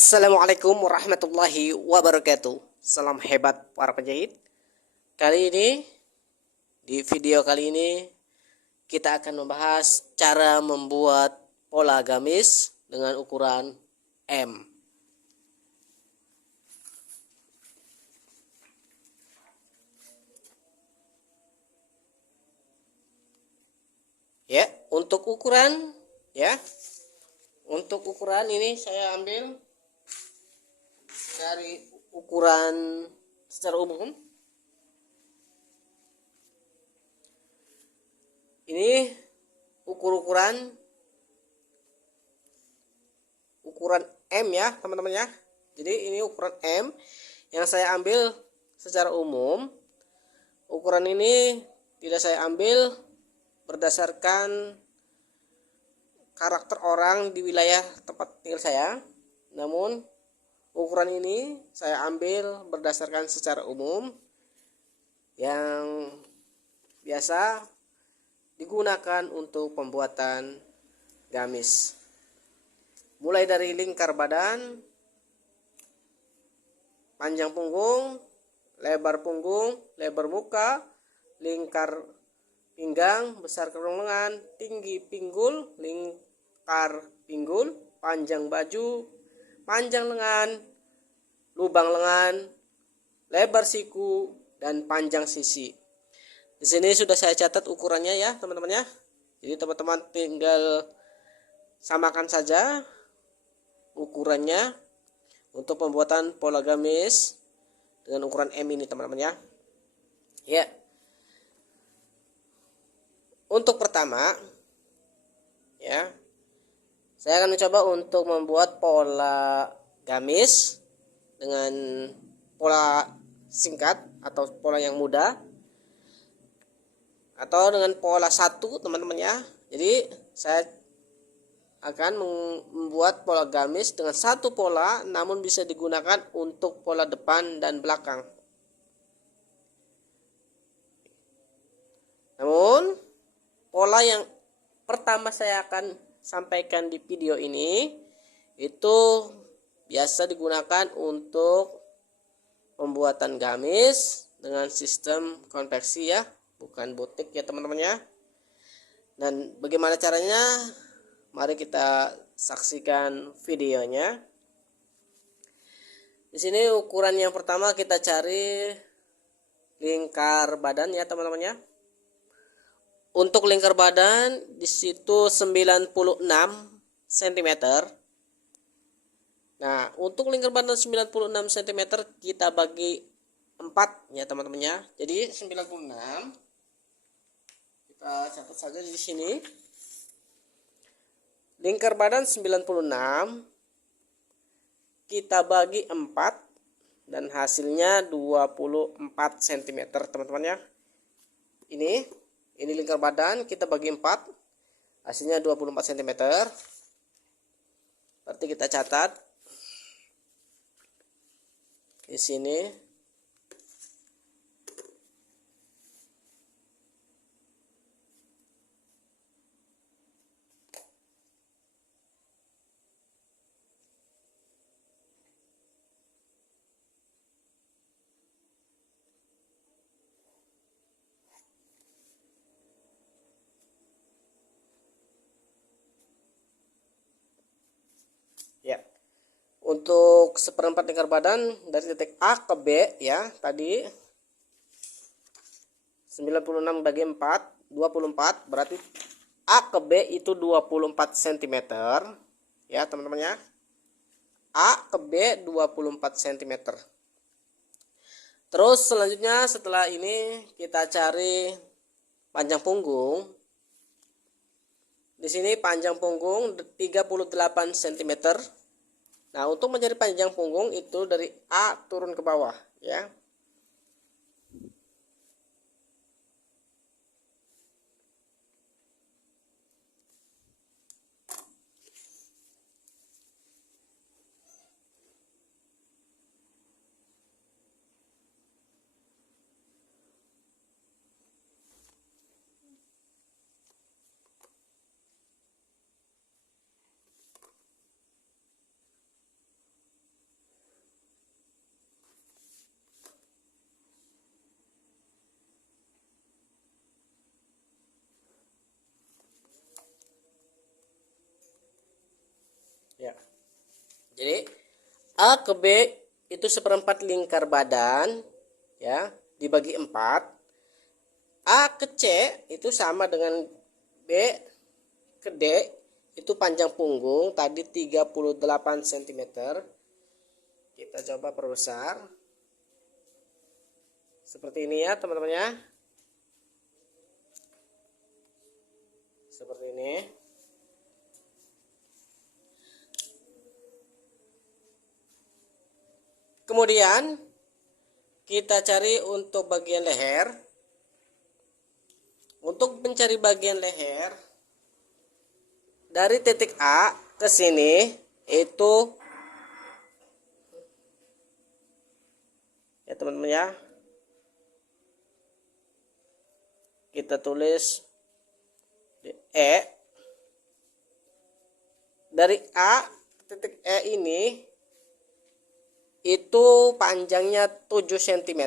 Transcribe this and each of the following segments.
Assalamualaikum warahmatullahi wabarakatuh. Salam hebat para penjahit. Kali ini di video kali ini kita akan membahas cara membuat pola gamis dengan ukuran M. Ya, untuk ukuran Untuk ukuran ini saya ambil dari ukuran secara umum. Ini ukuran M ya, teman-teman ya. Jadi ini ukuran M yang saya ambil secara umum. Ukuran ini tidak saya ambil berdasarkan karakter orang di wilayah tempat tinggal saya, namun ukuran ini saya ambil berdasarkan secara umum yang biasa digunakan untuk pembuatan gamis, mulai dari lingkar badan, panjang punggung, lebar muka, lingkar pinggang, besar kerongkongan lengan, tinggi pinggul, lingkar pinggul, panjang baju, panjang lengan, lubang lengan, lebar siku, dan panjang sisi. Di sini sudah saya catat ukurannya ya, teman-teman ya. Jadi teman-teman tinggal samakan saja ukurannya untuk pembuatan pola gamis dengan ukuran M ini, teman-teman ya. Ya. Untuk pertama ya, saya akan mencoba untuk membuat pola gamis dengan pola singkat atau pola yang mudah, atau dengan pola satu, teman-teman ya. Jadi saya akan membuat pola gamis dengan satu pola, namun bisa digunakan untuk pola depan dan belakang. Namun pola yang pertama saya akan sampaikan di video ini itu biasa digunakan untuk pembuatan gamis dengan sistem konveksi ya, bukan butik ya teman-teman ya. Dan bagaimana caranya? Mari kita saksikan videonya. Di sini ukuran yang pertama kita cari lingkar badan ya teman-teman ya. Untuk lingkar badan di situ 96 cm. Nah, untuk lingkar badan 96 cm kita bagi 4 ya teman-teman ya. Jadi 96 kita catat saja di sini. Lingkar badan 96 kita bagi 4 dan hasilnya 24 cm teman-teman ya. Ini lingkar badan kita bagi 4, hasilnya 24 cm. Berarti kita catat di sini. Ya. Untuk seperempat lingkar badan dari titik A ke B ya, tadi 96 bagi 4, 24, berarti A ke B itu 24 cm ya teman-teman ya. A ke B 24 cm. Terus selanjutnya setelah ini kita cari panjang punggung. Di sini panjang punggung 38 cm. Nah, untuk mencari panjang punggung itu dari A turun ke bawah ya. Jadi A ke B itu seperempat lingkar badan, ya, dibagi 4. A ke C itu sama dengan B ke D, itu panjang punggung tadi 38 cm. Kita coba perbesar. Seperti ini ya teman-teman ya. Seperti ini. Kemudian kita cari untuk bagian leher. Untuk mencari bagian leher, dari titik A ke sini itu ya teman-teman ya, kita tulis E. Dari A ke titik E ini itu panjangnya 7 cm.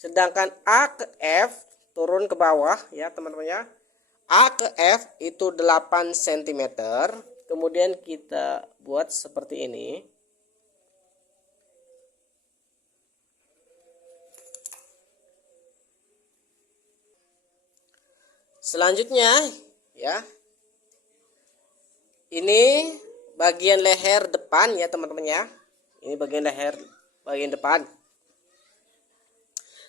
Sedangkan A ke F turun ke bawah ya teman-teman ya. A ke F itu 8 cm. Kemudian kita buat seperti ini. Selanjutnya ya. Ini bagian leher depan ya teman-teman ya. Ini bagian leher bagian depan.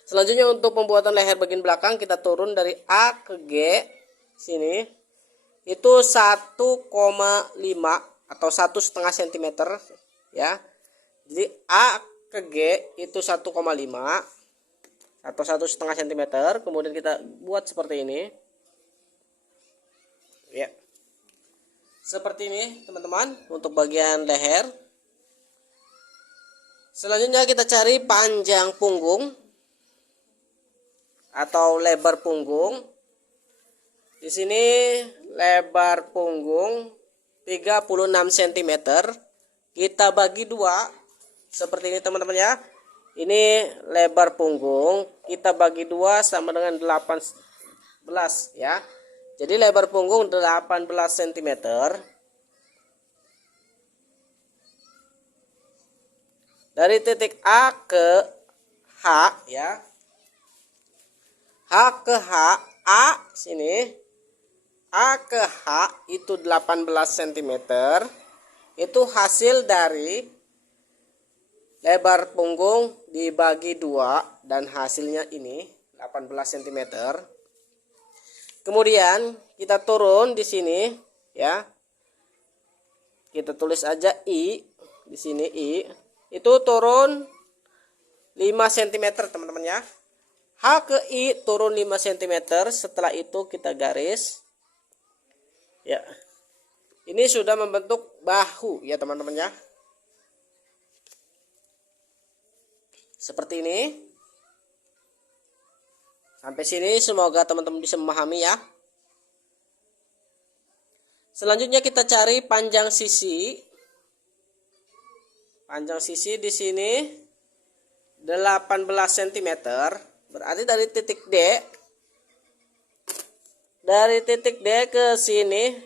Selanjutnya untuk pembuatan leher bagian belakang, kita turun dari A ke G sini itu 1,5 atau 1,5 cm ya. Jadi A ke G itu 1,5 atau 1,5 cm. Kemudian kita buat seperti ini ya, seperti ini teman-teman untuk bagian leher. Selanjutnya kita cari panjang punggung atau lebar punggung. Di sini lebar punggung 36 cm. Kita bagi 2 seperti ini teman-teman ya. Ini lebar punggung, kita bagi 2 sama dengan 18 ya. Jadi lebar punggung 18 cm. Dari titik A ke H ya. H ke H, A sini, A ke H itu 18 cm. Itu hasil dari lebar punggung dibagi 2 dan hasilnya ini 18 cm. Kemudian kita turun di sini ya. Kita tulis aja I di sini I. Itu turun 5 cm teman-teman ya. H ke I turun 5 cm. Setelah itu kita garis ya. Ini sudah membentuk bahu ya teman-teman ya. Seperti ini. Sampai sini semoga teman-teman bisa memahami ya. Selanjutnya kita cari panjang sisi. Panjang sisi di sini 18 cm. Berarti dari titik D, ke sini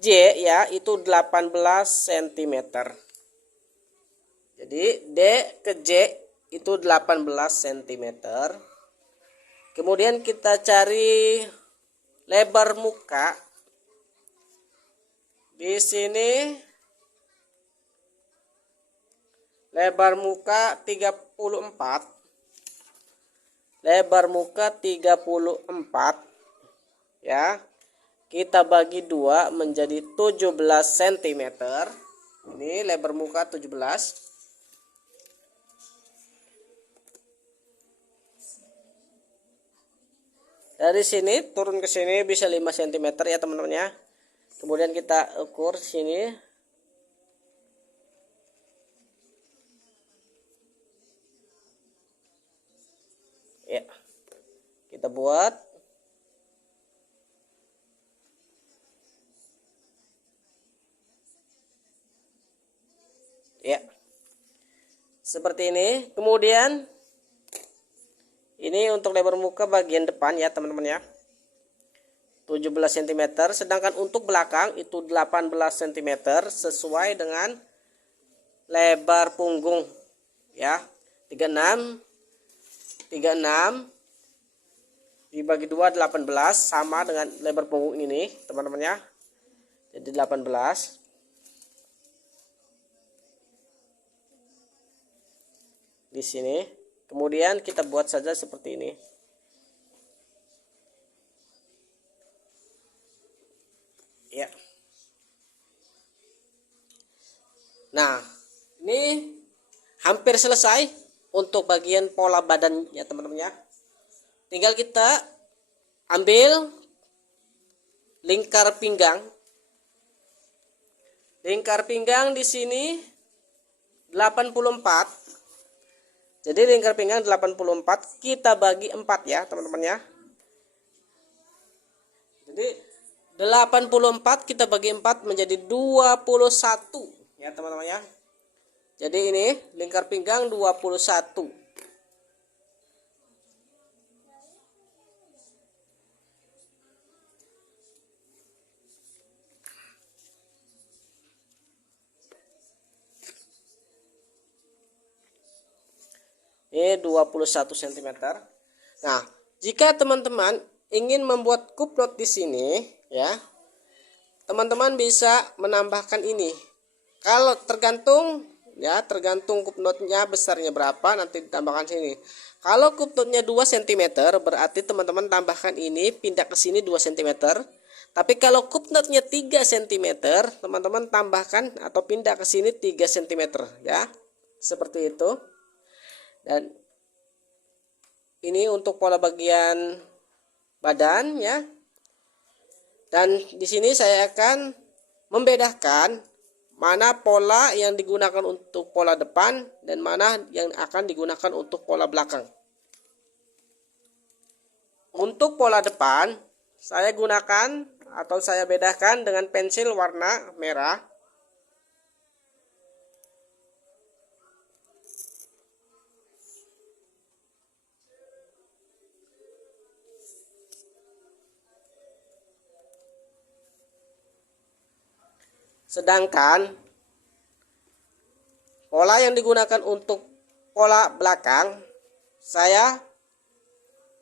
J ya, itu 18 cm. Jadi D ke J itu 18 cm. Kemudian kita cari lebar muka. Di sini lebar muka 34. Lebar muka 34 ya. Kita bagi 2 menjadi 17 cm. Ini lebar muka 17. Dari sini turun ke sini bisa 5 cm ya teman-teman ya. Kemudian kita ukur sini. Ya. Kita buat. Ya. seperti ini. Kemudian ini untuk lebar muka bagian depan ya teman-teman ya, 17 cm, sedangkan untuk belakang itu 18 cm sesuai dengan lebar punggung ya. 36 dibagi 2 18 sama dengan lebar punggung ini teman-teman ya. Jadi 18 di sini. Kemudian kita buat saja seperti ini. Ya. Nah, ini hampir selesai untuk bagian pola badan ya teman-teman ya. Tinggal kita ambil lingkar pinggang. Lingkar pinggang di sini 84. Jadi lingkar pinggang 84 kita bagi 4 ya teman-teman ya. Jadi 84 kita bagi 4 menjadi 21 ya teman-teman ya. Jadi ini lingkar pinggang 21. Ini 21 cm. Nah, jika teman-teman ingin membuat kuplot di sini ya, teman-teman bisa menambahkan ini. Kalau tergantung ya, tergantung kuplotnya besarnya berapa nanti ditambahkan sini. Kalau kuplotnya 2 cm berarti teman-teman tambahkan ini, pindah ke sini 2 cm. Tapi kalau kuplotnya 3 cm, teman-teman tambahkan atau pindah ke sini 3 cm ya. Seperti itu. Dan ini untuk pola bagian badan ya. Dan di sini saya akan membedakan mana pola yang digunakan untuk pola depan dan mana yang akan digunakan untuk pola belakang. Untuk pola depan saya gunakan atau saya bedakan dengan pensil warna merah. Sedangkan pola yang digunakan untuk pola belakang saya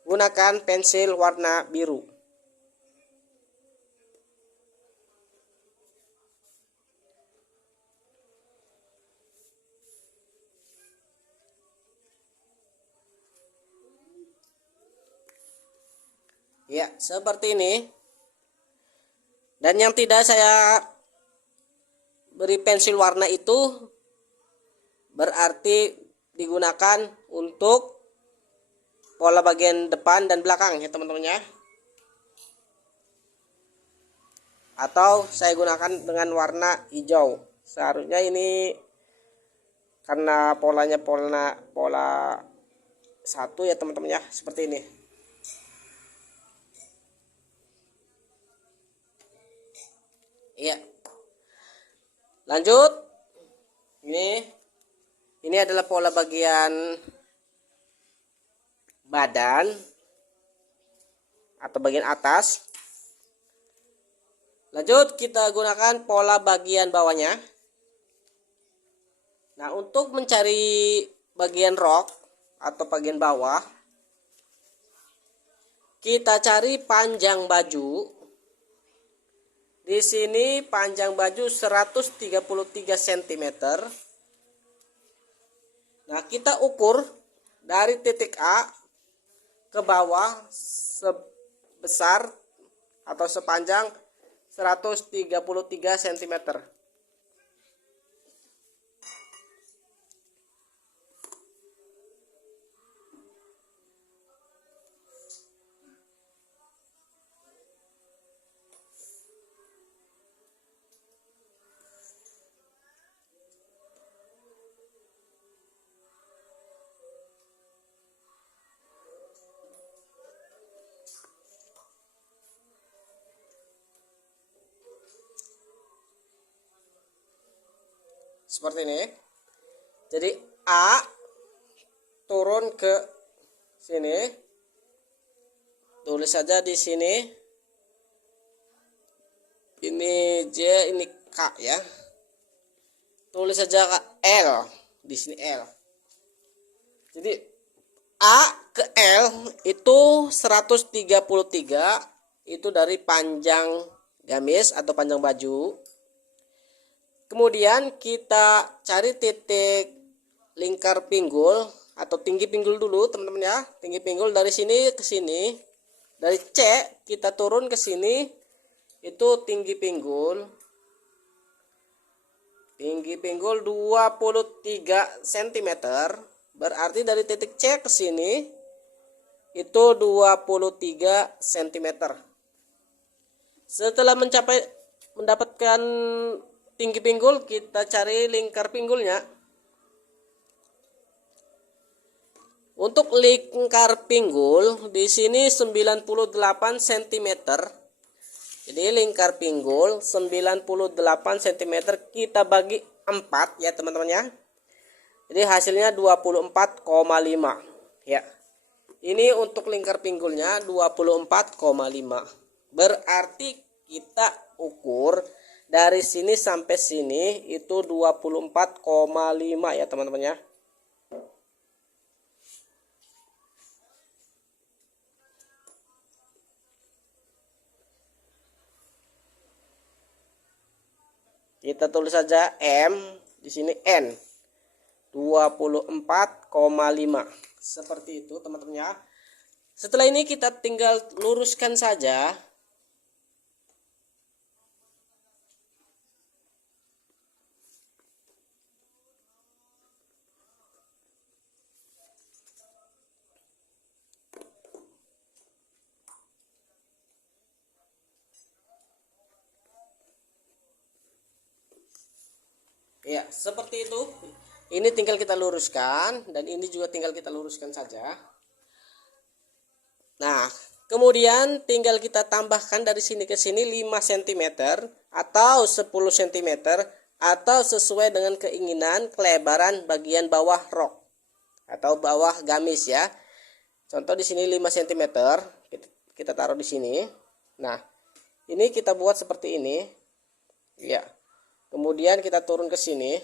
gunakan pensil warna biru. Ya, seperti ini. Dan yang tidak saya beri pensil warna itu berarti digunakan untuk pola bagian depan dan belakang ya teman-teman ya. Atau saya gunakan dengan warna hijau. Seharusnya ini karena polanya pola 1 ya teman-teman ya, seperti ini. Iya. Lanjut. Ini adalah pola bagian badan atau bagian atas. Lanjut kita gunakan pola bagian bawahnya. Nah, untuk mencari bagian rok atau bagian bawah, kita cari panjang baju. Di sini panjang baju 133 cm. Nah, kita ukur dari titik A ke bawah sebesar atau sepanjang 133 cm. Seperti ini. Jadi A turun ke sini, tulis saja di sini. Ini J, ini K ya. Tulis saja L di sini L. Jadi A ke L itu 133 itu dari panjang gamis atau panjang baju. Kemudian kita cari titik lingkar pinggul atau tinggi pinggul dulu teman-teman ya. Tinggi pinggul dari sini ke sini. Dari C kita turun ke sini, itu tinggi pinggul. Tinggi pinggul 23 cm. Berarti dari titik C ke sini itu 23 cm. Setelah mendapatkan tinggi pinggul, kita cari lingkar pinggulnya. Untuk lingkar pinggul di sini 98 cm. Jadi lingkar pinggul 98 cm kita bagi 4 ya teman-teman ya. Jadi hasilnya 24,5 ya. Ini untuk lingkar pinggulnya 24,5. Berarti kita ukur dari sini sampai sini itu 24,5 ya teman-teman ya. Kita tulis saja M, di sini N. 24,5. Seperti itu teman-teman ya. Setelah ini kita tinggal luruskan saja. Ya, seperti itu. Ini tinggal kita luruskan dan ini juga tinggal kita luruskan saja. Nah, kemudian tinggal kita tambahkan dari sini ke sini 5 cm atau 10 cm atau sesuai dengan keinginan kelebaran bagian bawah rok atau bawah gamis ya. Contoh di sini 5 cm, kita taruh di sini. Nah, ini kita buat seperti ini. Ya. Kemudian kita turun ke sini.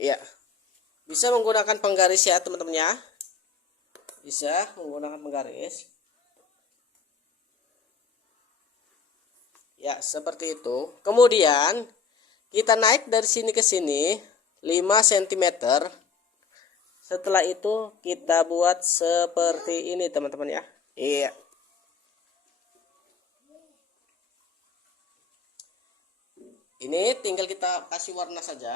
Ya. Bisa menggunakan penggaris ya, teman-teman ya. Bisa menggunakan penggaris. Ya, seperti itu. Kemudian kita naik dari sini ke sini 5 cm. Setelah itu kita buat seperti ini, teman-teman ya. Iya. Ini tinggal kita kasih warna saja.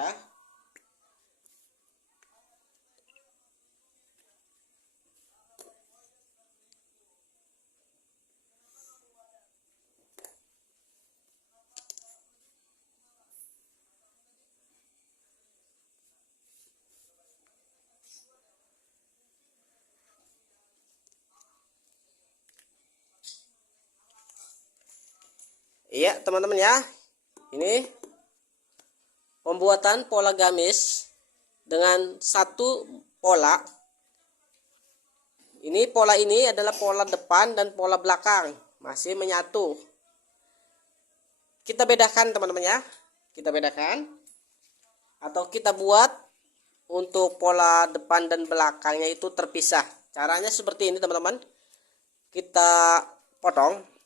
Iya, teman-teman ya. Ini pembuatan pola gamis dengan satu pola. Ini pola ini adalah pola depan dan pola belakang, masih menyatu. Kita bedakan teman-teman ya. Kita bedakan atau kita buat untuk pola depan dan belakangnya itu terpisah. Caranya seperti ini teman-teman. Kita potong.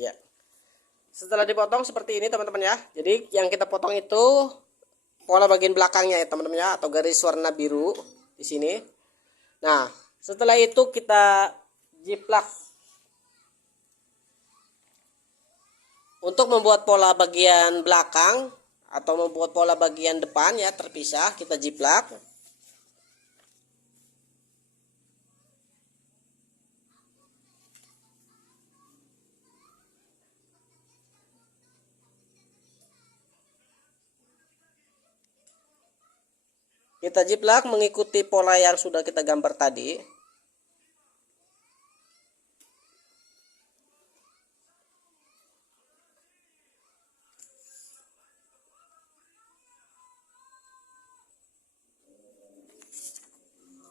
Ya. Setelah dipotong seperti ini teman-teman ya. Jadi yang kita potong itu pola bagian belakangnya ya teman-teman ya, atau garis warna biru di sini. Nah, setelah itu kita jiplak. Untuk membuat pola bagian belakang atau membuat pola bagian depan ya terpisah, kita jiplak. Kita jiplak mengikuti pola yang sudah kita gambar tadi.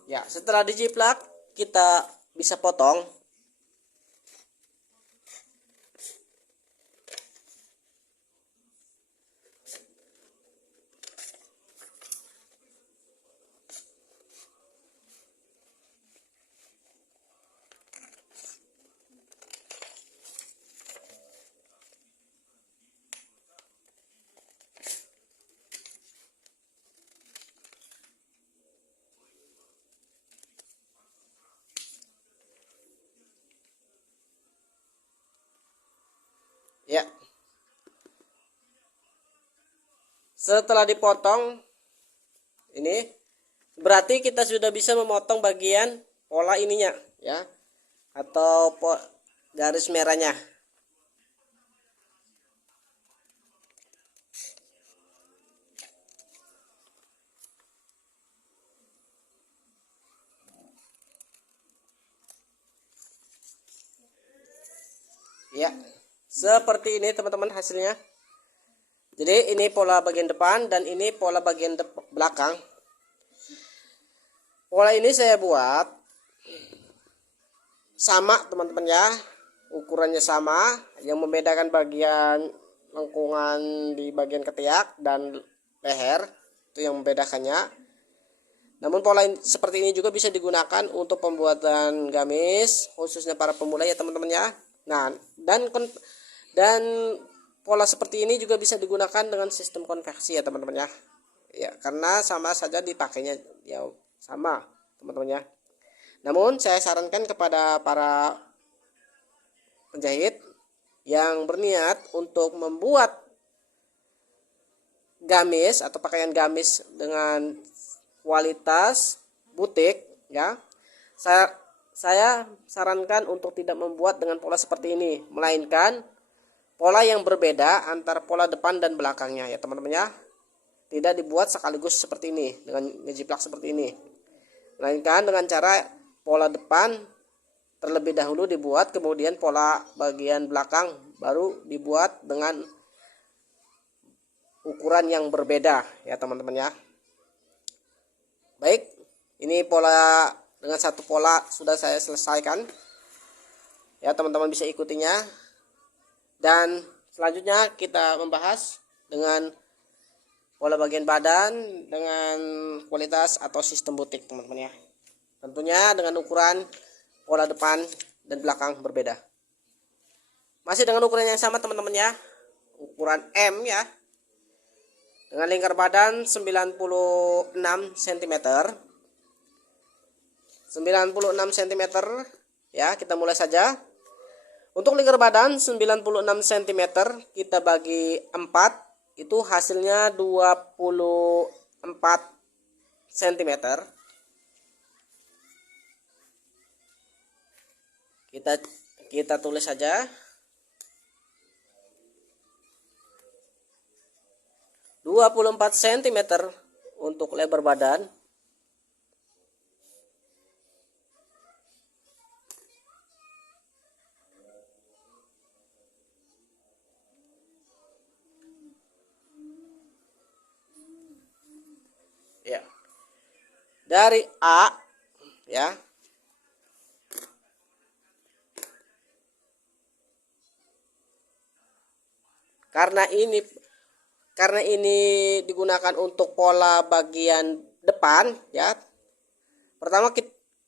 Ya, setelah dijiplak kita bisa potong. Ya. Setelah dipotong ini berarti kita sudah bisa memotong bagian pola ininya ya, atau garis merahnya. Ya, seperti ini teman-teman hasilnya. Jadi ini pola bagian depan dan ini pola bagian belakang. Pola ini saya buat sama teman-teman ya, ukurannya sama. Yang membedakan bagian lengkungan di bagian ketiak dan leher itu yang membedakannya. Namun pola seperti ini juga bisa digunakan untuk pembuatan gamis khususnya para pemula ya teman-teman ya. Nah, dan pola seperti ini juga bisa digunakan dengan sistem konveksi ya teman-teman ya. Ya, karena sama saja dipakainya ya sama teman-teman ya. Namun saya sarankan kepada para penjahit yang berniat untuk membuat gamis atau pakaian gamis dengan kualitas butik ya, saya sarankan untuk tidak membuat dengan pola seperti ini, melainkan pola yang berbeda antara pola depan dan belakangnya ya teman-teman ya. Tidak dibuat sekaligus seperti ini dengan ngejiplak seperti ini, melainkan dengan cara pola depan terlebih dahulu dibuat, kemudian pola bagian belakang baru dibuat dengan ukuran yang berbeda ya teman-teman ya. Baik, ini pola dengan satu pola sudah saya selesaikan ya, teman-teman bisa ikutinya. Dan selanjutnya kita membahas dengan pola bagian badan dengan kualitas atau sistem butik teman-teman ya. Tentunya dengan ukuran pola depan dan belakang berbeda. Masih dengan ukuran yang sama teman-teman ya, ukuran M ya, dengan lingkar badan 96 cm. 96 cm ya, kita mulai saja. Untuk lingkar badan 96 cm kita bagi 4, itu hasilnya 24 cm. Kita tulis saja 24 cm untuk lebar badan. Ya. Dari A ya. Karena ini digunakan untuk pola bagian depan ya. Pertama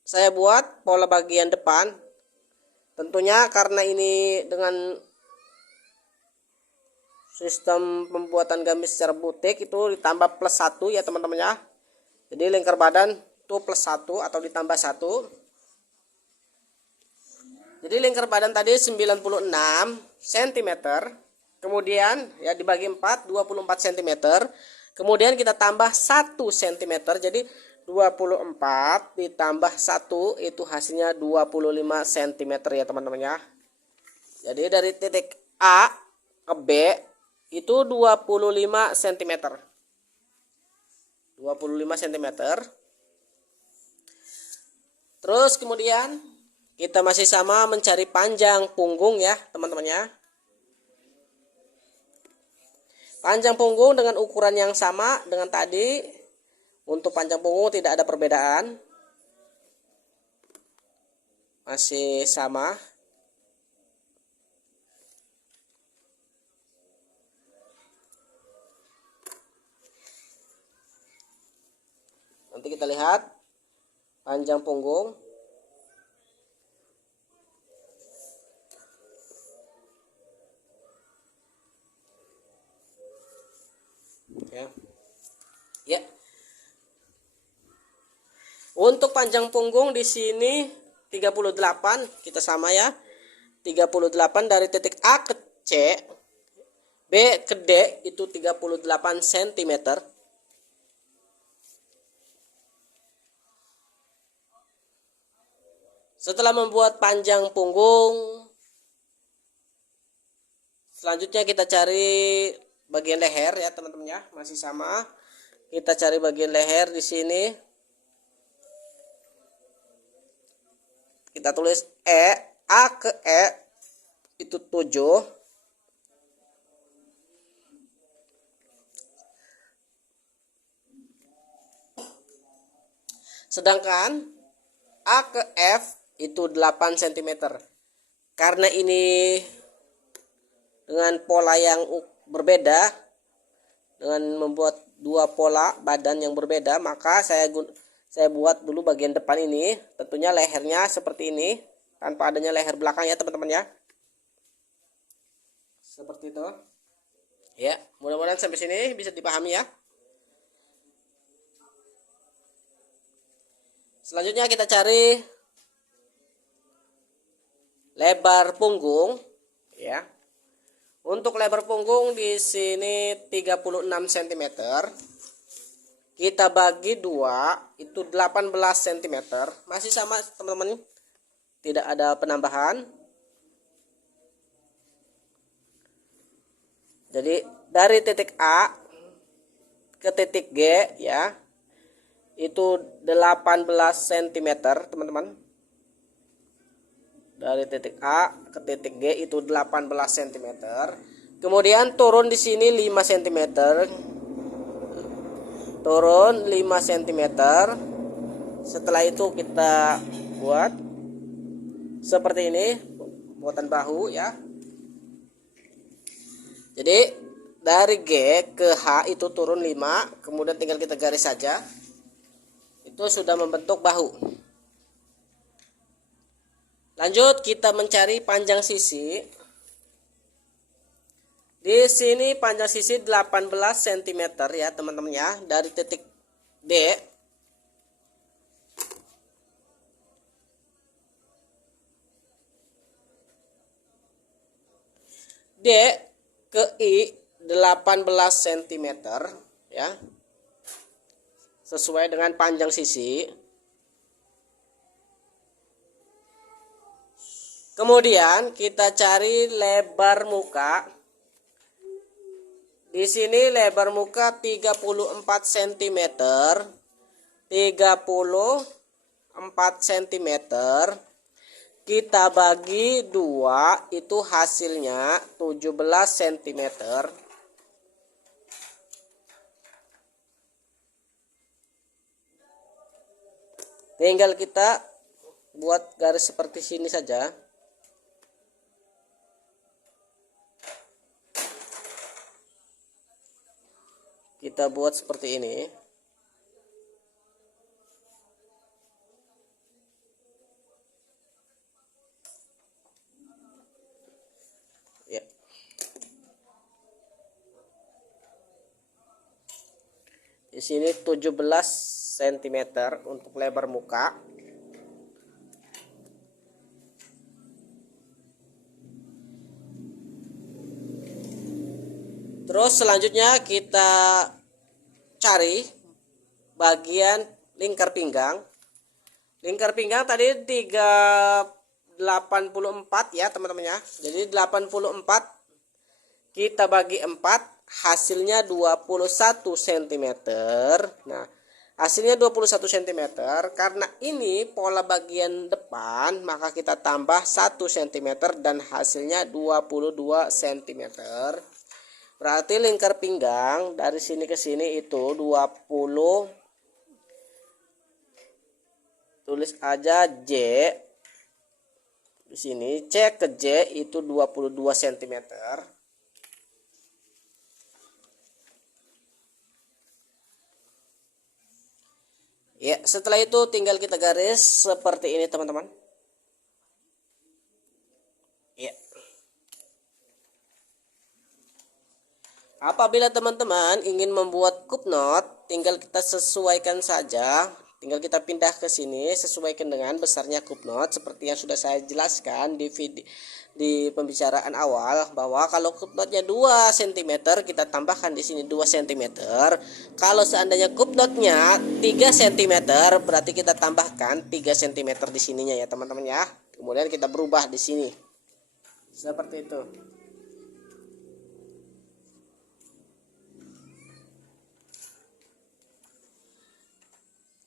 saya buat pola bagian depan. Tentunya karena ini dengan sistem pembuatan gamis secara butik itu ditambah plus 1 ya teman-teman ya. Jadi lingkar badan itu plus 1 atau ditambah 1. Jadi lingkar badan tadi 96 cm Kemudian ya dibagi 4, 24 cm. Kemudian kita tambah 1 cm. Jadi 24 ditambah 1 itu hasilnya 25 cm ya teman-teman ya. Jadi dari titik A ke B itu 25 cm. 25 cm. Terus kemudian kita masih sama mencari panjang punggung ya teman-teman ya. Panjang punggung dengan ukuran yang sama dengan tadi. Untuk panjang punggung tidak ada perbedaan. Masih sama. Nanti kita lihat panjang punggung. Ya. Ya. Untuk panjang punggung di sini 38, kita sama ya. 38 dari titik A ke C, B ke D itu 38 cm. Setelah membuat panjang punggung, selanjutnya kita cari bagian leher ya teman-teman ya, masih sama. Kita cari bagian leher di sini. Kita tulis A ke E itu 7. Sedangkan A ke F itu 8 cm. Karena ini dengan pola yang berbeda, dengan membuat dua pola badan yang berbeda, maka saya buat dulu bagian depan ini. Tentunya lehernya seperti ini, tanpa adanya leher belakang ya teman-teman ya. Seperti itu. Ya, mudah-mudahan sampai sini bisa dipahami ya. Selanjutnya kita cari lebar punggung ya. Untuk lebar punggung di sini 36 cm. Kita bagi 2 itu 18 cm. Masih sama teman-teman. Tidak ada penambahan. Jadi dari titik A ke titik G ya. Itu 18 cm, teman-teman. Dari titik A ke titik G itu 18 cm. Kemudian turun di sini 5 cm. Turun 5 cm. Setelah itu kita buat seperti ini, buatan bahu ya. Jadi dari G ke H itu turun 5, kemudian tinggal kita garis saja. Itu sudah membentuk bahu. Lanjut kita mencari panjang sisi. Di sini panjang sisi 18 cm ya teman-teman ya, dari titik D ke I 18 cm ya. Sesuai dengan panjang sisi. Kemudian kita cari lebar muka. Di sini lebar muka 34 cm. 34 cm. Kita bagi 2 itu hasilnya 17 cm. Tinggal kita buat garis seperti sini saja. Kita buat seperti ini. Ya. Di sini 17 cm untuk lebar muka. Terus selanjutnya kita cari bagian lingkar pinggang. Lingkar pinggang tadi 384 ya teman-teman ya. Jadi 84 kita bagi 4 hasilnya 21 cm. Nah, hasilnya 21 cm. Karena ini pola bagian depan, maka kita tambah 1 cm dan hasilnya 22 cm. Berarti lingkar pinggang dari sini ke sini itu 20, tulis aja J di sini, C ke J itu 22 cm. Ya, setelah itu tinggal kita garis seperti ini teman-teman. Ya. Apabila teman-teman ingin membuat cup knot, tinggal kita sesuaikan saja. Tinggal kita pindah ke sini, sesuaikan dengan besarnya cup knot seperti yang sudah saya jelaskan di pembicaraan awal, bahwa kalau cup knotnya 2 cm, kita tambahkan di sini 2 cm. Kalau seandainya cup knotnya 3 cm, berarti kita tambahkan 3 cm di sininya ya teman-teman ya. Kemudian kita berubah di sini. Seperti itu.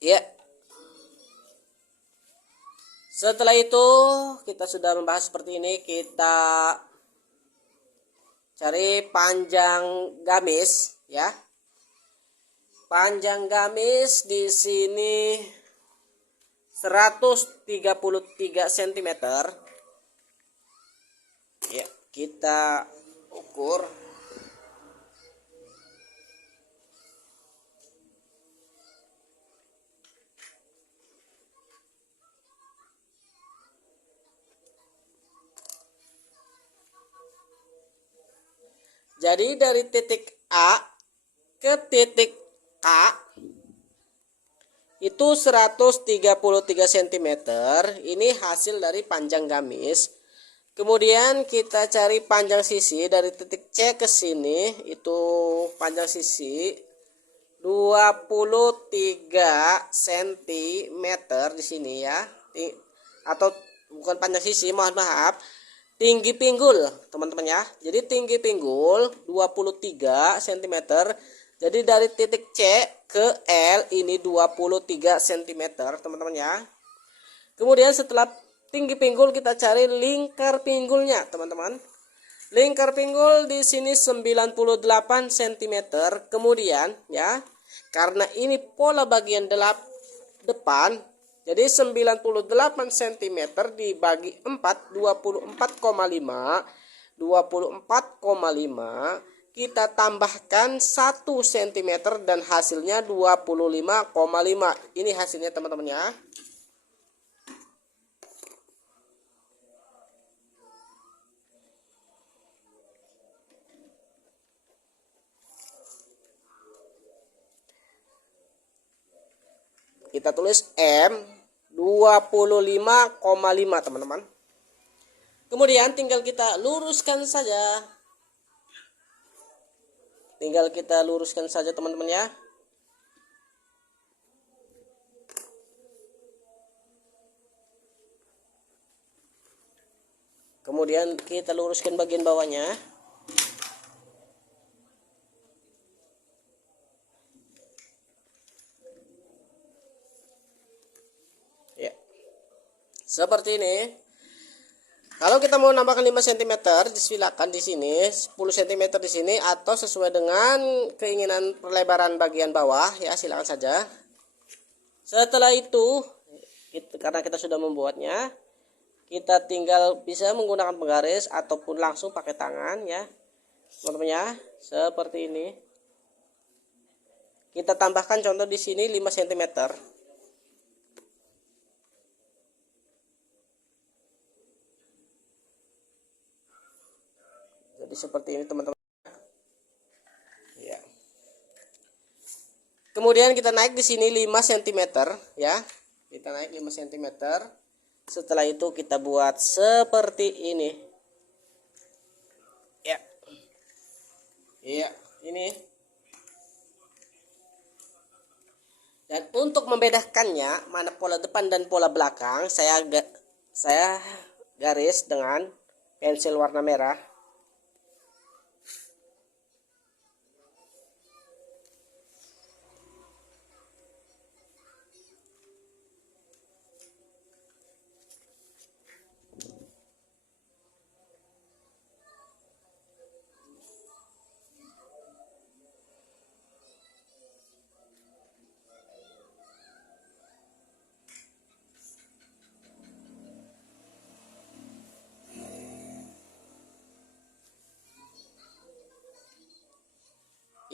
Ya. Setelah itu kita sudah membahas seperti ini, kita cari panjang gamis ya. Panjang gamis di sini 133 cm. Ya, kita ukur. Jadi dari titik A ke titik K itu 133 cm. Ini hasil dari panjang gamis. Kemudian kita cari panjang sisi dari titik C ke sini, itu panjang sisi 23 cm di sini ya. Atau bukan panjang sisi, mohon maaf. Tinggi pinggul, teman-teman ya. Jadi tinggi pinggul 23 cm. Jadi dari titik C ke L ini 23 cm, teman-teman ya. Kemudian setelah tinggi pinggul kita cari lingkar pinggulnya, teman-teman. Lingkar pinggul di sini 98 cm. Kemudian ya, karena ini pola bagian depan, jadi 98 cm dibagi 4, 24,5. 24,5 kita tambahkan 1 cm dan hasilnya 25,5. Ini hasilnya teman-teman ya. Kita tulis M 25,5 teman-teman. Kemudian tinggal kita luruskan saja. Tinggal kita luruskan saja teman-teman ya. Kemudian kita luruskan bagian bawahnya. Seperti ini. Kalau kita mau nambahkan 5 cm, silakan di sini, 10 cm di sini, atau sesuai dengan keinginan perlebaran bagian bawah ya, silakan saja. Setelah itu, karena kita sudah membuatnya, kita tinggal bisa menggunakan penggaris ataupun langsung pakai tangan ya, teman-teman ya, seperti ini. Kita tambahkan contoh di sini 5 cm. Jadi seperti ini teman-teman ya. Kemudian kita naik di sini 5 cm ya. Kita naik 5 cm. Setelah itu kita buat seperti ini ya. Iya, ini. Dan untuk membedakannya mana pola depan dan pola belakang, saya garis dengan pensil warna merah.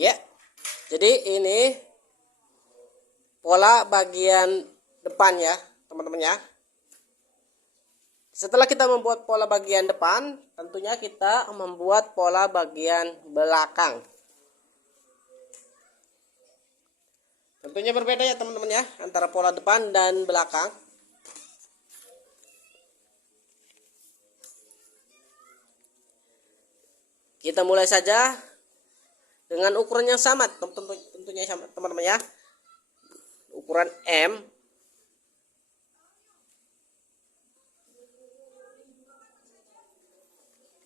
Ya, jadi ini pola bagian depan ya teman-teman ya. Setelah kita membuat pola bagian depan, tentunya kita membuat pola bagian belakang. Tentunya berbeda ya teman-teman ya, antara pola depan dan belakang. Kita mulai saja dengan ukuran yang sama, tentunya sama teman-teman ya. Ukuran M.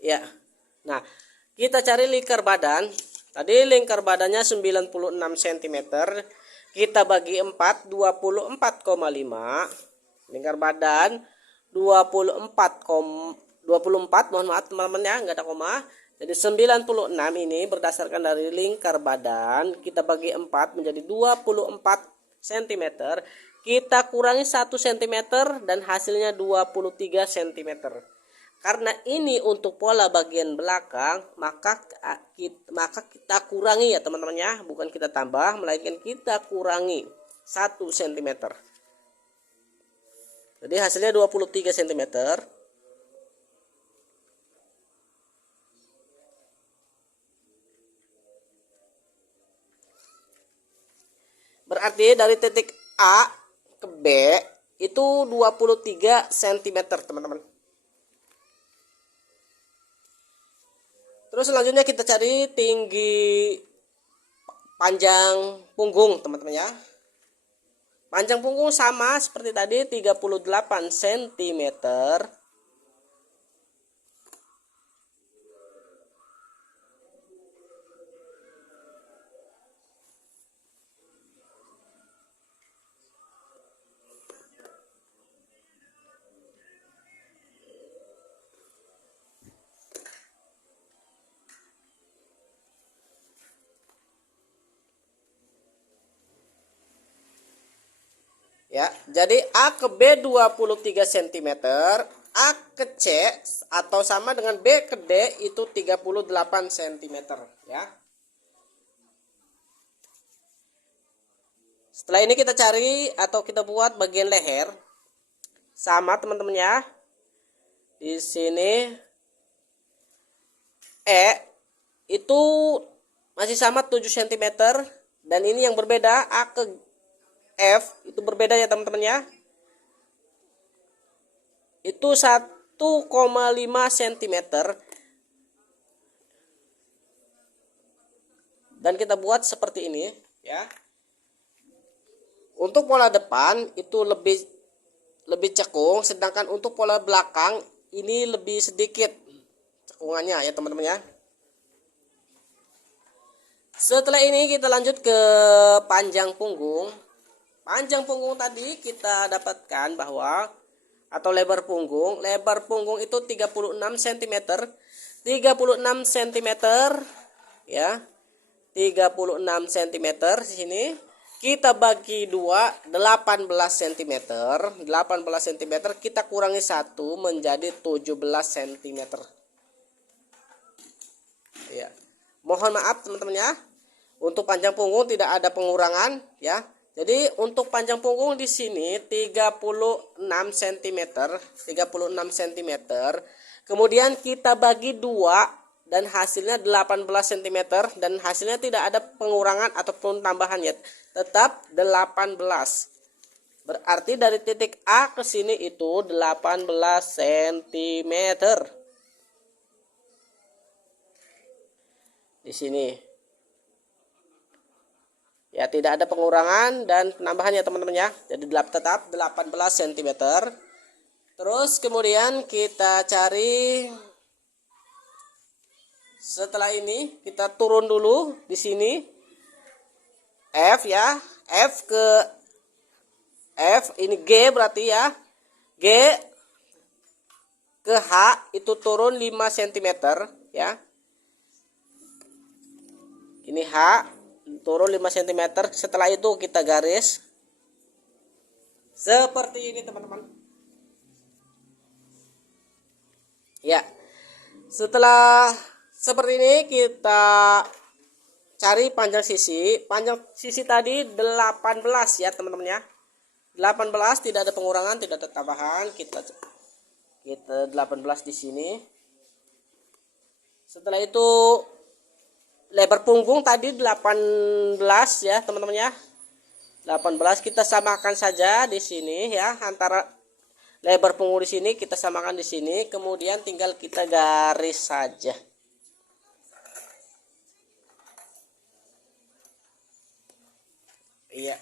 Ya. Nah, kita cari lingkar badan. Tadi lingkar badannya 96 cm. Kita bagi 4, 24,5. Lingkar badan 24, mohon maaf teman-teman ya, enggak ada koma. Jadi 96 ini berdasarkan dari lingkar badan, kita bagi 4 menjadi 24 cm. Kita kurangi 1 cm dan hasilnya 23 cm. Karena ini untuk pola bagian belakang, maka kita kurangi ya teman-teman ya, bukan kita tambah, melainkan kita kurangi 1 cm. Jadi hasilnya 23 cm. Berarti dari titik A ke B itu 23 cm teman-teman. Terus selanjutnya kita cari tinggi panjang punggung teman-teman ya. Panjang punggung sama seperti tadi 38 cm. Ya, jadi A ke B 23 cm, A ke C atau sama dengan B ke D itu 38 cm ya. Setelah ini kita cari atau kita buat bagian leher. Sama teman-teman ya. Di sini E itu masih sama 7 cm dan ini yang berbeda A ke F itu berbeda ya teman-teman ya. Itu 1,5 cm. Dan kita buat seperti ini ya. Untuk pola depan itu lebih cekung, sedangkan untuk pola belakang ini lebih sedikit cekungannya ya teman-teman ya. Setelah ini kita lanjut ke panjang punggung. Panjang punggung tadi kita dapatkan bahwa atau lebar punggung itu 36 cm. 36 cm ya. 36 cm di sini. Kita bagi 2, 18 cm. 18 cm kita kurangi 1 menjadi 17 cm. Ya. Mohon maaf teman-teman ya. Untuk panjang punggung tidak ada pengurangan ya. Jadi untuk panjang punggung di sini 36 cm, 36 cm. Kemudian kita bagi 2 dan hasilnya 18 cm dan hasilnya tidak ada pengurangan ataupun tambahan ya. Tetap 18. Berarti dari titik A ke sini itu 18 cm. di sini. Ya, tidak ada pengurangan dan penambahan ya teman-teman ya. Jadi tetap 18 cm. Terus kemudian kita cari, setelah ini kita turun dulu di sini F ya. F ini G berarti ya. G ke H itu turun 5 cm ya. Ini H turun 5 cm. Setelah itu kita garis seperti ini teman-teman. Ya. Setelah seperti ini kita cari panjang sisi. Panjang sisi tadi 18 ya teman-teman ya. 18, tidak ada pengurangan, tidak ada tambahan. Kita 18 di sini. Setelah itu lebar punggung tadi 18 ya teman-teman ya. 18 kita samakan saja di sini ya, antara lebar punggung di sini kita samakan di sini, kemudian tinggal kita garis saja. Iya.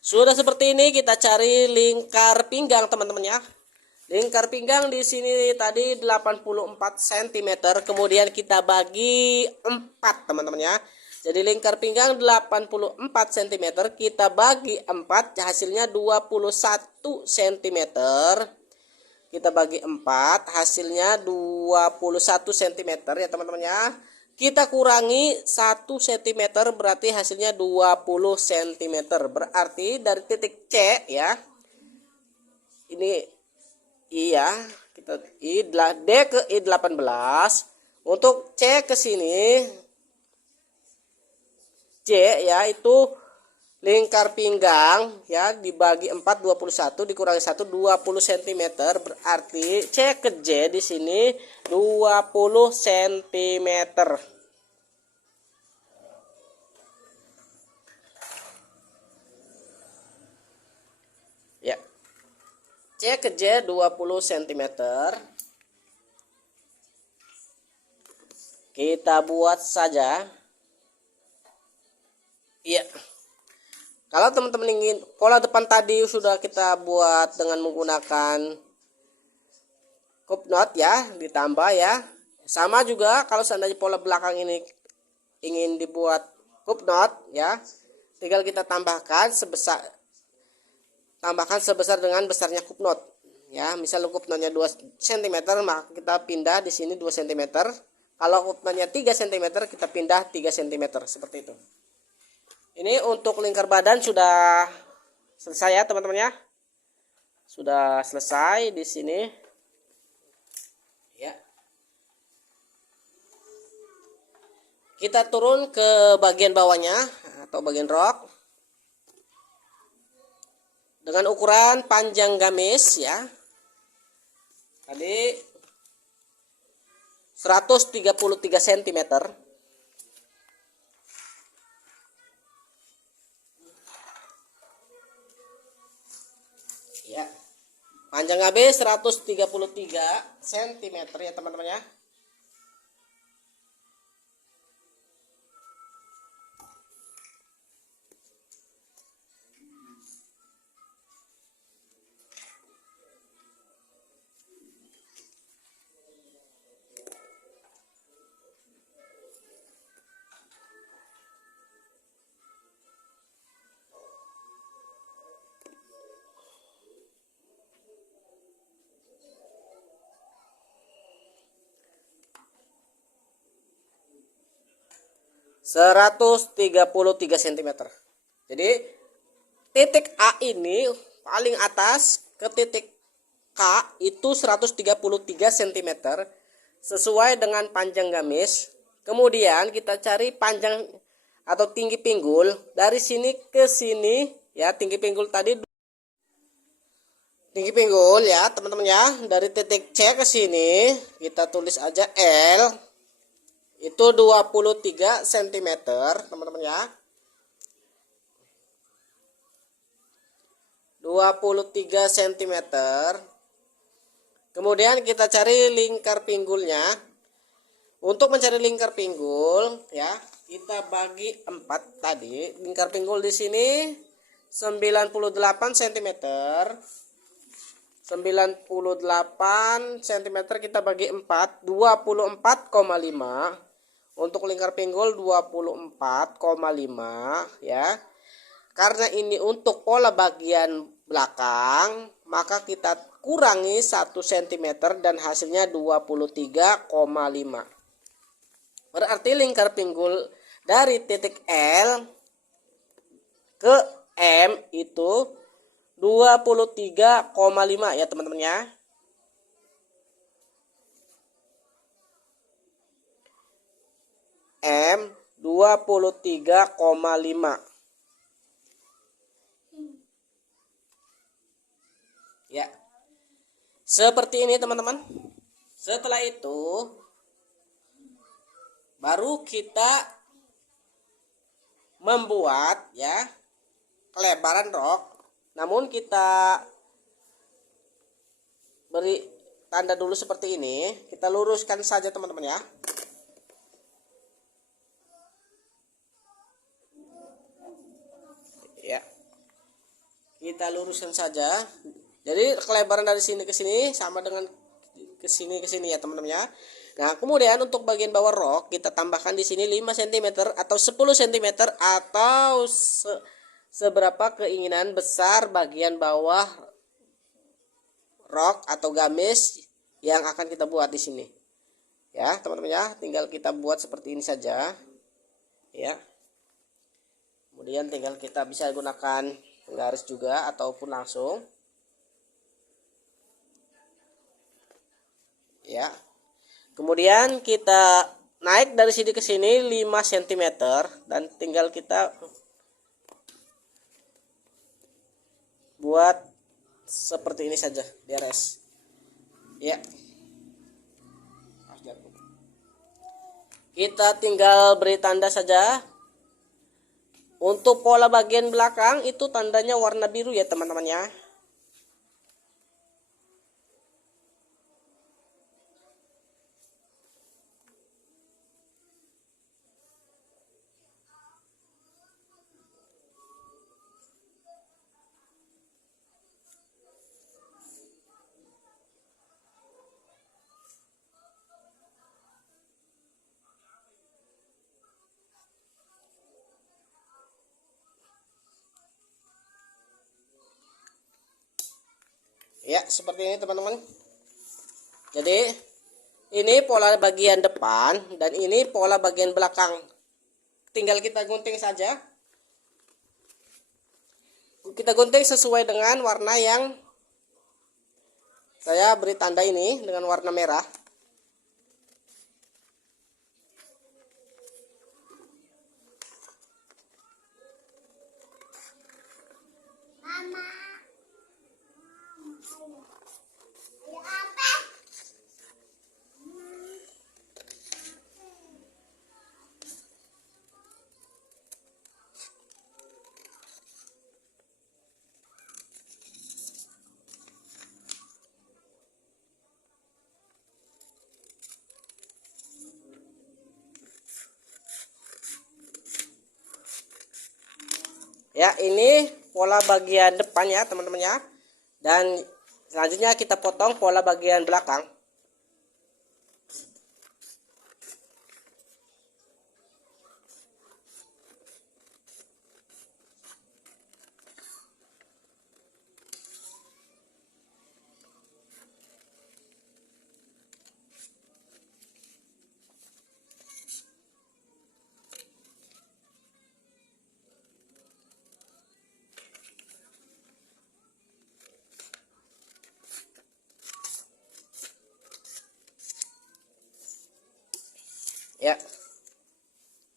Sudah seperti ini, kita cari lingkar pinggang teman-teman ya. Lingkar pinggang di sini tadi 84 cm, kemudian kita bagi 4 teman-teman ya. Jadi lingkar pinggang 84 cm, kita bagi 4, hasilnya 21 cm. Kita bagi 4, hasilnya 21 cm ya teman-teman ya. Kita kurangi 1 cm, berarti hasilnya 20 cm. Berarti dari titik C ya. Ini iya, kita D ke I18. Untuk C ke sini C ya, itu lingkar pinggang ya, dibagi 4 21 dikurangi 1 20 cm, berarti C ke J di sini 20 cm. Ya. C ke J 20 cm. Kita buat saja. Iya. Kalau teman-teman ingin pola depan tadi sudah kita buat dengan menggunakan cup knot ya, ditambah ya. Sama juga kalau seandainya pola belakang ini ingin dibuat cup knot ya, tinggal kita tambahkan sebesar dengan besarnya cup knot. Ya, misal cup knotnya 2 cm, maka kita pindah di sini 2 cm. Kalau cup knotnya 3 cm, kita pindah 3 cm seperti itu. Ini untuk lingkar badan sudah selesai ya teman-teman ya. Sudah selesai di sini. Ya. Kita turun ke bagian bawahnya atau bagian rok. Dengan ukuran panjang gamis ya. Tadi 133 cm. Ya. Panjang gamis 133 cm ya teman-teman ya. (133 cm). Jadi titik A ini paling atas ke titik K itu 133 cm sesuai dengan panjang gamis. Kemudian kita cari panjang atau tinggi pinggul dari sini ke sini ya. Tinggi pinggul tadi, tinggi pinggul ya teman-teman ya, dari titik C ke sini kita tulis aja L. Itu 23 cm teman-teman ya. 23 cm. Kemudian kita cari lingkar pinggulnya. Untuk mencari lingkar pinggul ya, kita bagi 4 tadi. Lingkar pinggul di sini 98 cm. 98 cm kita bagi 4, 24,5. Untuk lingkar pinggul 24,5 ya. Karena ini untuk pola bagian belakang, maka kita kurangi 1 cm dan hasilnya 23,5. Berarti lingkar pinggul dari titik L ke M itu 23,5 ya teman-teman ya. M 23,5. Ya. Seperti ini teman-teman. Setelah itu baru kita membuat ya kelebaran rok. Namun kita beri tanda dulu seperti ini. Kita luruskan saja teman-teman ya. Ya. Kita luruskan saja. Jadi kelebaran dari sini ke sini sama dengan ke sini ya teman-teman ya. Nah, kemudian untuk bagian bawah rok kita tambahkan di sini 5 cm atau 10 cm atau seberapa keinginan besar bagian bawah rok atau gamis yang akan kita buat di sini. Ya, teman-teman ya, tinggal kita buat seperti ini saja. Ya. Kemudian tinggal kita bisa gunakan garis juga ataupun langsung. Ya. Kemudian kita naik dari sini ke sini 5 cm dan tinggal kita buat seperti ini saja, beres. Ya. Kita tinggal beri tanda saja. Untuk pola bagian belakang itu tandanya warna biru ya teman-teman ya. Ya, seperti ini teman-teman. Jadi, ini pola bagian depan dan ini pola bagian belakang. Tinggal kita gunting saja. Kita gunting sesuai dengan warna yang saya beri tanda ini dengan warna merah. Ya, ini pola bagian depan ya teman-teman ya. Dan selanjutnya kita potong pola bagian belakang. Ya,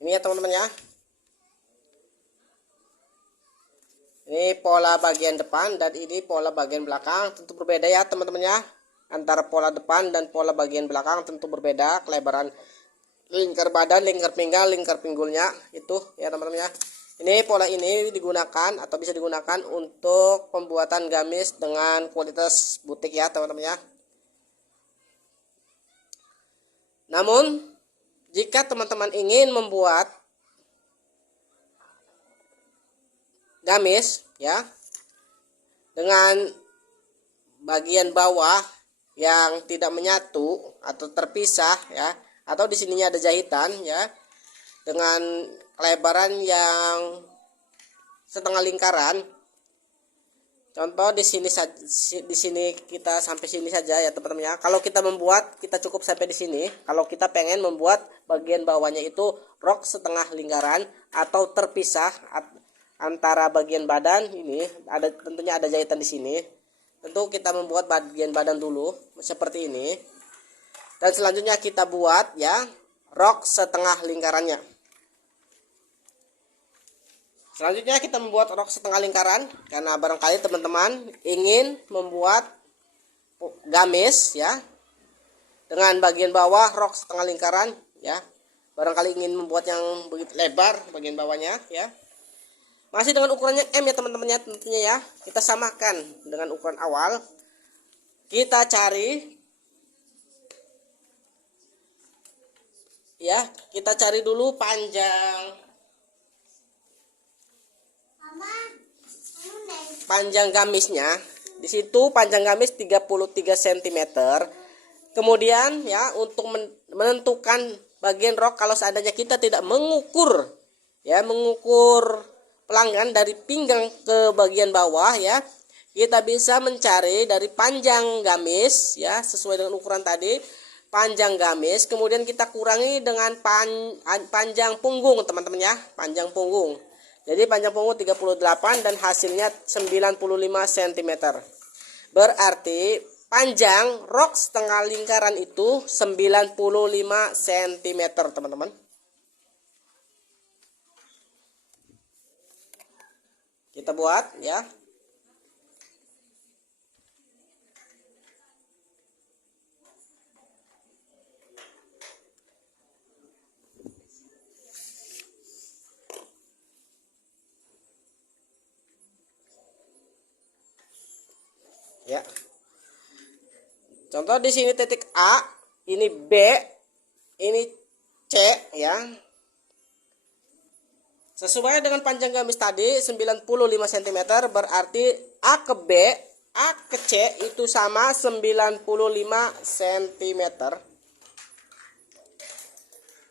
ini ya teman-teman ya. Ini pola bagian depan dan ini pola bagian belakang. Tentu berbeda ya teman-teman ya. Antara pola depan dan pola bagian belakang tentu berbeda. Kelebaran lingkar badan, lingkar pinggang, lingkar pinggulnya itu ya teman-teman ya. Ini pola ini digunakan atau bisa digunakan untuk pembuatan gamis dengan kualitas butik ya teman-teman ya. Namun jika teman-teman ingin membuat gamis ya dengan bagian bawah yang tidak menyatu atau terpisah ya, atau di sininya ada jahitan ya, dengan kelebaran yang setengah lingkaran. Contoh di sini kita sampai sini saja ya teman-teman ya. Kalau kita membuat, kita cukup sampai di sini. Kalau kita pengen membuat bagian bawahnya itu rok setengah lingkaran atau terpisah antara bagian badan ini, tentunya ada jahitan di sini. Tentu kita membuat bagian badan dulu seperti ini. Dan selanjutnya kita buat ya rok setengah lingkarannya. Selanjutnya kita membuat rok setengah lingkaran, karena barangkali teman-teman ingin membuat gamis ya dengan bagian bawah rok setengah lingkaran ya. Barangkali ingin membuat yang begitu lebar bagian bawahnya ya. Masih dengan ukurannya M ya teman-teman ya, tentunya ya. Kita samakan dengan ukuran awal. Kita cari ya, kita cari dulu panjang gamisnya. Di situ panjang gamis 33 cm. Kemudian ya, untuk menentukan bagian rok, kalau seandainya kita tidak mengukur pelanggan dari pinggang ke bagian bawah ya, kita bisa mencari dari panjang gamis ya, sesuai dengan ukuran tadi, panjang gamis, kemudian kita kurangi dengan panjang punggung teman-teman ya, panjang punggung. Jadi panjang punggung 38 dan hasilnya 95 cm. Berarti panjang rok setengah lingkaran itu 95 cm teman-teman. Kita buat ya. Ya. Contoh di sini titik A, ini B, ini C ya. Sesuai dengan panjang gamis tadi 95 cm, berarti A ke B, A ke C itu sama 95 cm.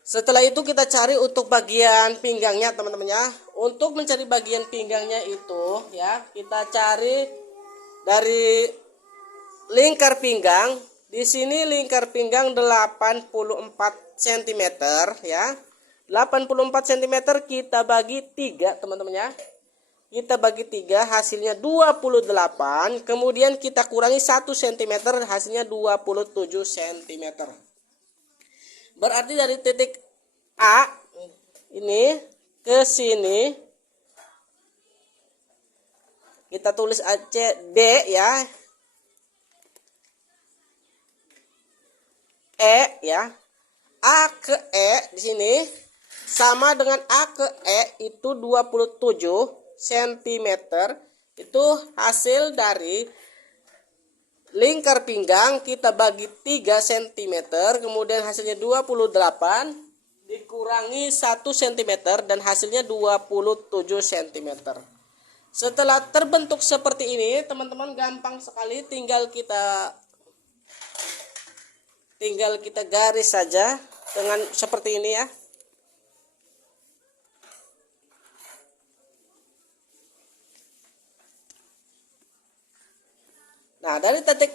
Setelah itu kita cari untuk bagian pinggangnya teman-teman ya. Untuk mencari bagian pinggangnya itu ya, kita cari dari lingkar pinggang. Di sini lingkar pinggang 84 cm ya. 84 cm kita bagi 3 teman-teman ya. Kita bagi 3 hasilnya 28. Kemudian kita kurangi 1 cm hasilnya 27 cm. Berarti dari titik A ini ke sini kita tulis aja D ya. E ya. A ke E di sini sama dengan A ke E itu 27 cm. Itu hasil dari lingkar pinggang kita bagi 3 cm, kemudian hasilnya 28 dikurangi 1 cm dan hasilnya 27 cm. Setelah terbentuk seperti ini, teman-teman gampang sekali, tinggal kita garis saja dengan seperti ini ya. Nah, dari titik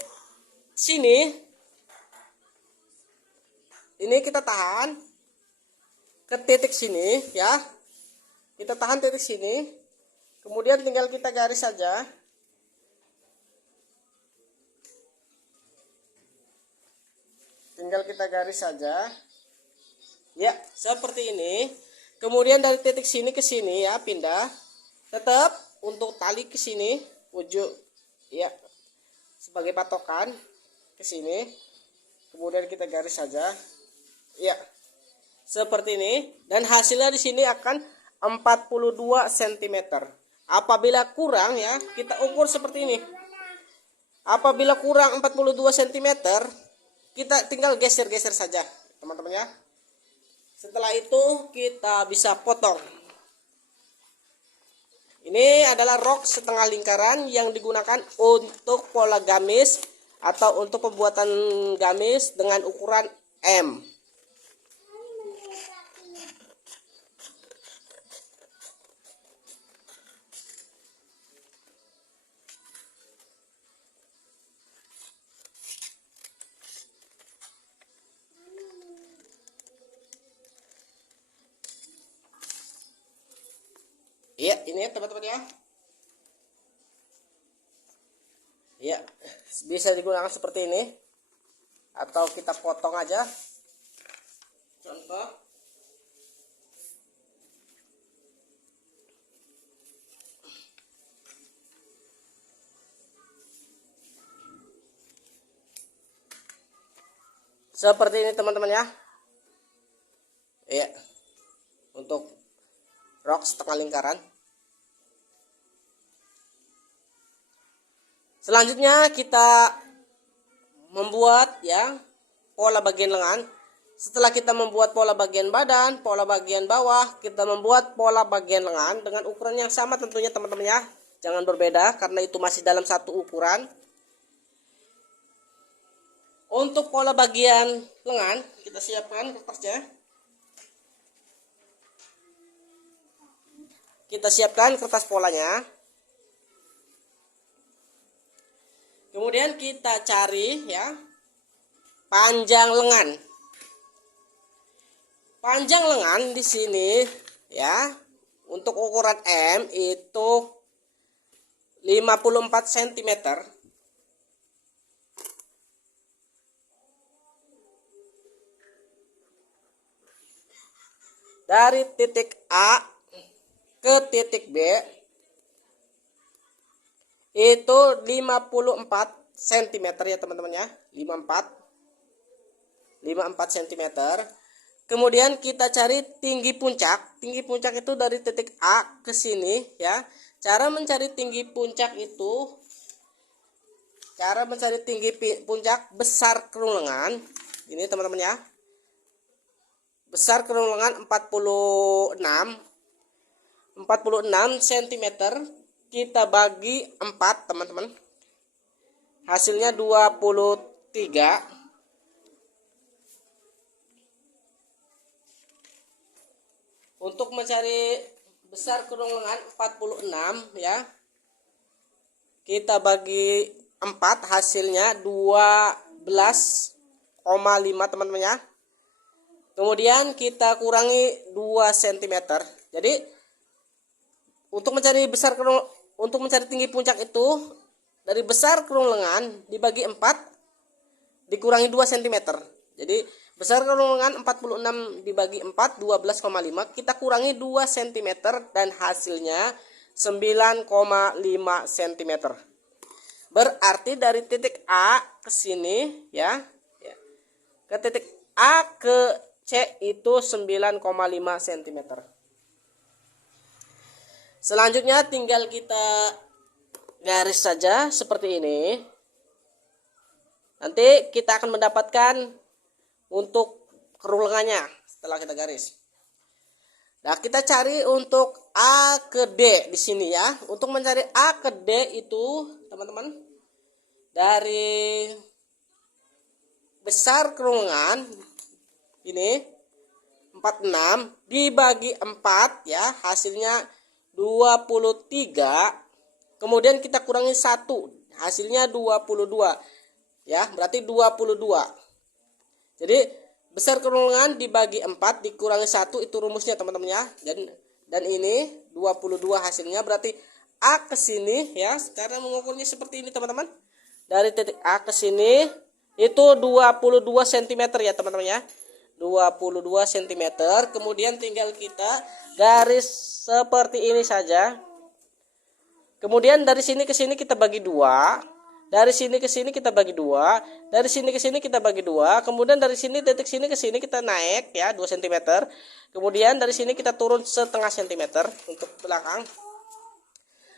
sini ini kita tahan ke titik sini ya. Kita tahan titik sini. Kemudian tinggal kita garis saja. Tinggal kita garis saja. Ya, seperti ini. Kemudian dari titik sini ke sini ya, pindah. Tetap untuk tali ke sini, ujung ya, sebagai patokan ke sini. Kemudian kita garis saja. Ya. Seperti ini, dan hasilnya di sini akan 42 cm. Apabila kurang ya, kita ukur seperti ini. Apabila kurang 42 cm, kita tinggal geser-geser saja teman-teman ya. Setelah itu kita bisa potong. Ini adalah rok setengah lingkaran yang digunakan untuk pola gamis atau untuk pembuatan gamis dengan ukuran M. Iya, ini teman-teman ya. Ya, bisa digunakan seperti ini atau kita potong aja. Contoh. Seperti ini teman-teman ya. Iya. Untuk rok setengah lingkaran. Selanjutnya kita membuat ya pola bagian lengan. Setelah kita membuat pola bagian badan, pola bagian bawah, kita membuat pola bagian lengan dengan ukuran yang sama tentunya teman-teman ya. Jangan berbeda karena itu masih dalam satu ukuran. Untuk pola bagian lengan kita siapkan kertasnya. Kita siapkan kertas polanya. Kemudian kita cari ya panjang lengan. Panjang lengan di sini ya untuk ukuran M itu 54 cm. Dari titik A ke titik B itu 54 cm ya teman-teman ya. 54 cm. Kemudian kita cari tinggi puncak. Tinggi puncak itu dari titik A ke sini ya. Cara mencari tinggi puncak itu, cara mencari tinggi puncak besar kerung lengan. Ini teman-teman ya. Besar kerung lengan 46 cm. Kita bagi 4 teman-teman. Hasilnya 23. Untuk mencari besar kerung lengan 46 ya. Kita bagi 4 hasilnya 12,5 teman-teman ya. Kemudian kita kurangi 2 cm. Jadi untuk mencari tinggi puncak itu dari besar kerung lengan dibagi 4 dikurangi 2 cm. Jadi besar kerung lengan 46 dibagi 4 12,5, kita kurangi 2 cm dan hasilnya 9,5 cm. Berarti dari titik A ke sini ya, ke titik A ke C itu 9,5 cm. Selanjutnya tinggal kita garis saja seperti ini. Nanti kita akan mendapatkan untuk kerung lengannya setelah kita garis. Nah, kita cari untuk A ke D di sini ya. Untuk mencari A ke D itu, teman-teman, dari besar kerung lengan ini 46 dibagi 4 ya, hasilnya 23. Kemudian kita kurangi 1, hasilnya 22 ya, berarti 22. Jadi besar kerung lengan dibagi 4 dikurangi 1 itu rumusnya teman-teman ya. Dan ini 22 hasilnya, berarti A ke sini ya. Sekarang mengukurnya seperti ini teman-teman. Dari titik A ke sini itu 22 cm ya teman-teman ya. 22 cm. Kemudian tinggal kita garis seperti ini saja. Kemudian dari sini ke sini kita bagi 2. Dari sini ke sini kita bagi 2. Dari sini ke sini kita bagi 2. Kemudian dari sini titik sini ke sini kita naik ya 2 cm. Kemudian dari sini kita turun setengah cm untuk belakang.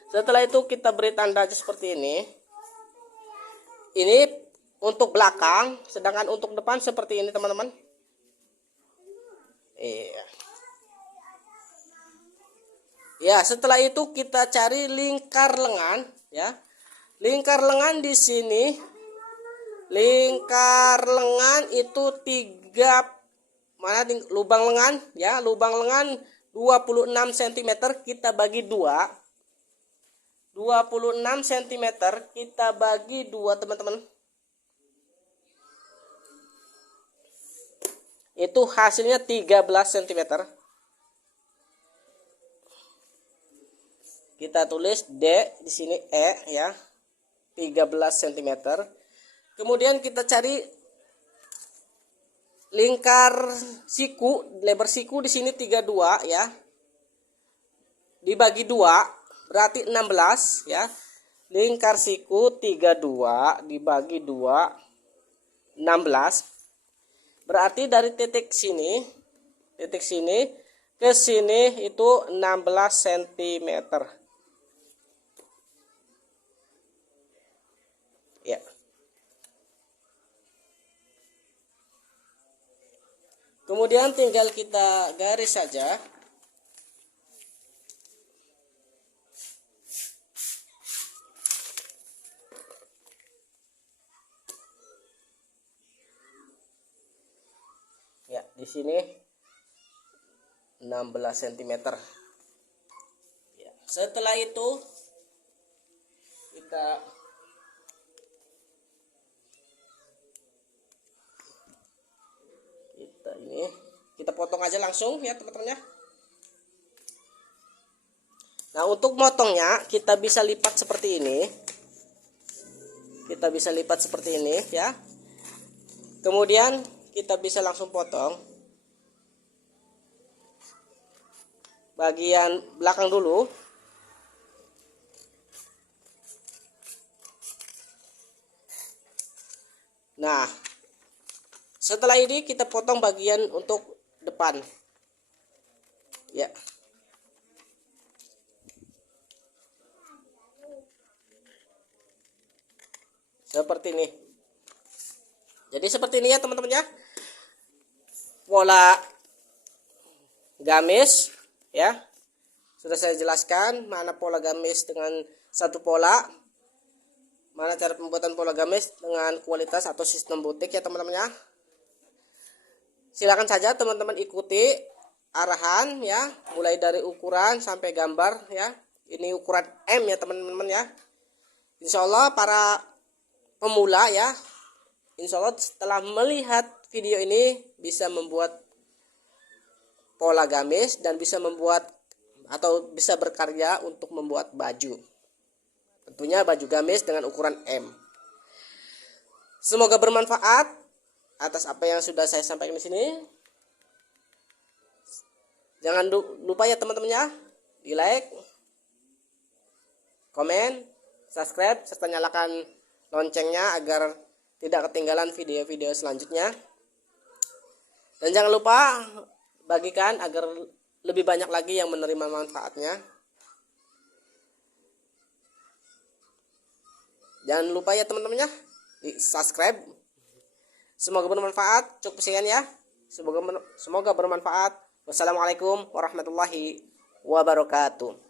Setelah itu kita beri tanda seperti ini. Ini untuk belakang, sedangkan untuk depan seperti ini teman-teman. Iya. Ya, setelah itu kita cari lingkar lengan ya. Lingkar lengan di sini, lingkar lengan itu 3 lubang lengan ya, lubang lengan 26 cm kita bagi 2. 26 cm kita bagi 2, teman-teman. Itu hasilnya 13 cm. Kita tulis D di sini E ya. 13 cm. Kemudian kita cari lingkar siku, lebar siku di sini 32 ya. Dibagi 2 berarti 16 ya. Lingkar siku 32 dibagi 2 16. Berarti dari titik sini ke sini itu 16 cm. Ya. Kemudian tinggal kita garis saja. Ya, di sini 16 cm. Ya, setelah itu kita potong aja langsung ya, teman-teman ya. Nah, untuk motongnya kita bisa lipat seperti ini. Kita bisa lipat seperti ini ya. Kemudian kita bisa langsung potong bagian belakang dulu. Nah, setelah ini kita potong bagian untuk depan ya. Seperti ini. Jadi seperti ini ya, teman-teman ya. Pola gamis ya. Sudah saya jelaskan mana pola gamis dengan satu pola. Mana cara pembuatan pola gamis dengan kualitas atau sistem butik ya, teman-teman ya. Silakan saja teman-teman ikuti arahan ya, mulai dari ukuran sampai gambar ya. Ini ukuran M ya, teman-teman ya. Insya Allah para pemula ya, insya Allah setelah melihat video ini bisa membuat pola gamis dan bisa membuat atau bisa berkarya untuk membuat baju. Tentunya baju gamis dengan ukuran M. Semoga bermanfaat atas apa yang sudah saya sampaikan di sini. Jangan lupa ya, teman-teman ya, di like, komen, subscribe, serta nyalakan loncengnya agar tidak ketinggalan video-video selanjutnya. Dan jangan lupa bagikan agar lebih banyak lagi yang menerima manfaatnya. Jangan lupa ya, teman-teman ya, di subscribe. Semoga bermanfaat. Cukup sekian ya. Semoga bermanfaat. Wassalamualaikum warahmatullahi wabarakatuh.